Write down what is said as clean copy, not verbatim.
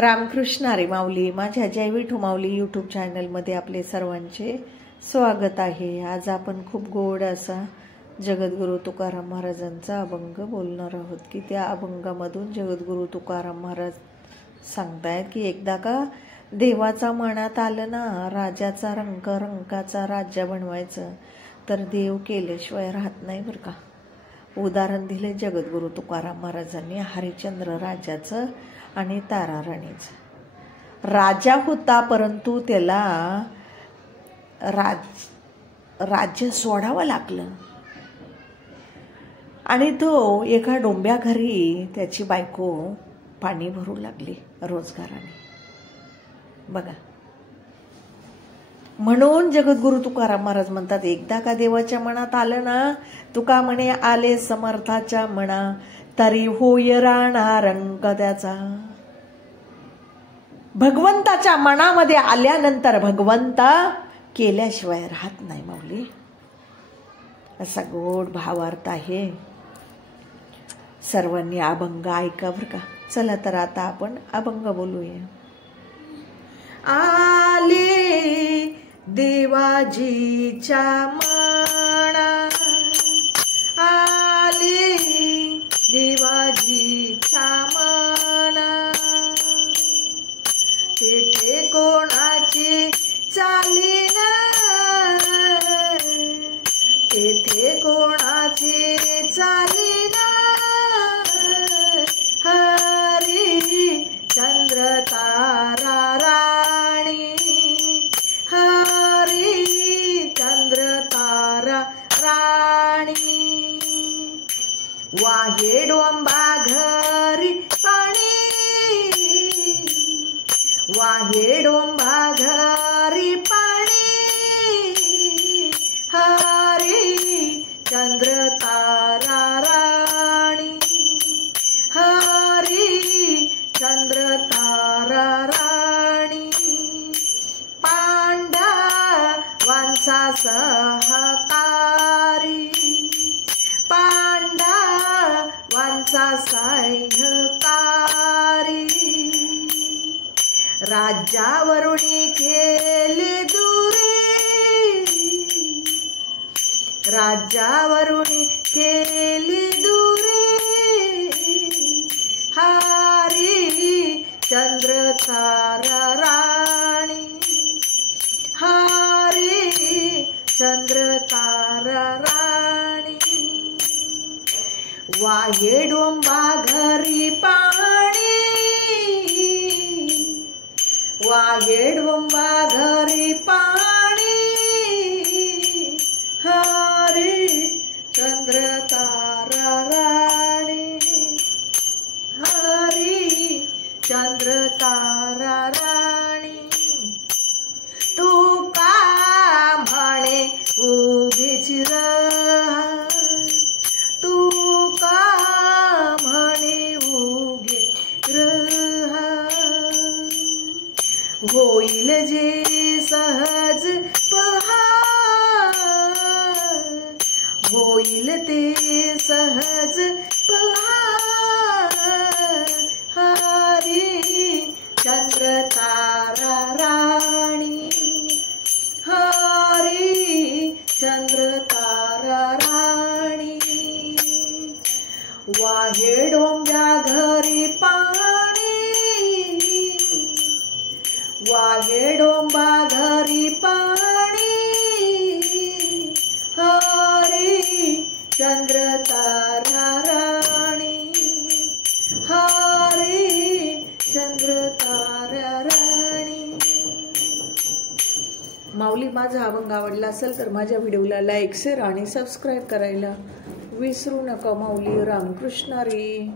रामकृष्ण हरी माऊली. माझ्या जय विठू माऊली यूट्यूब चॅनलमध्ये आपले सर्वांचे स्वागत आहे. आज आपण खूप गोड असा जगद्गुरु तुकाराम महाराजांचा अभंग बोलणार आहोत की त्या अभंगामधून जगद्गुरु तुकाराम महाराज सांगतायत की एकदा का देवाचा मनात आलं ना राजाचा रंकाचा राज्य बनवायचं तर देव केल्याशिवाय राहत नाही बरं का. उदाहरण दिले जगद्गुरु तुकाराम महाराजांनी हरिश्चंद्र राजाचं आणि तारा राणीचं. राजा होता परंतु त्याला राज्य सोडावं लागलं आणि तो एका डोंब्या घरी त्याची बायको पाणी भरू लागली रोजगाराने. बघा, म्हणून जगद्गुरु तुकाराम महाराज म्हणतात एकदा का देवाच्या मनात आलं ना, तुका म्हणे आले समर्थाच्या मना तरी होय राणा रंग त्याचा. भगवंताच्या मनामध्ये आल्यानंतर भगवंता केल्याशिवाय राहत नाही माऊली. असा गोड भावार्थ आहे. सर्वांनी अभंग ऐका बरं का. चला तर आता आपण अभंग बोलूया. आले देवाजीच्या मना, आले देवाजीच्या मना, तेथे कोणाची चालीना, तेथे कोणाची चालीना, हरी चंद्र तारा राणी, हरी चंद्र तारा राणी. वाहे डोंबा घरी पाणी, वाहे डोंबा घरी पाणी, हरी चंद्र तारा राणी, हरी चंद्र तारा राणी. पांडवांचा सहकारी, पांडवांचा सहकारी, राज्यावरुणी केले दुरी, राज्यावरुणी केली दुरी, हरी चंद्र तारा राणी, हरी चंद्र तारा राणी. वाहे डोंबा घरी पाणी, वाहे डोंबा घरी पाणी, हरी चंद्र तारा राणी, हरी चंद्र तारा राणी. तुका म्हणे उगीच रहा, तुका म्हणे उगीच रहा, होईल जे सहज पहा, होईल ते सहज पहा, हरी चंद्र तारा राणी, हरी चंद्र तारा राणी. वाहे डोंब्या घरी पाणी, वाहे डोंबा घरी पाणी, हरी चंद्र तारा राणी, हरी चंद्र तारा राणी. माऊली, माझा अभंग आवडला असेल तर माझ्या व्हिडिओला लाईक, शेअर आणि सबस्क्राईब करायला विसरू नका माऊली. रामकृष्ण हरी.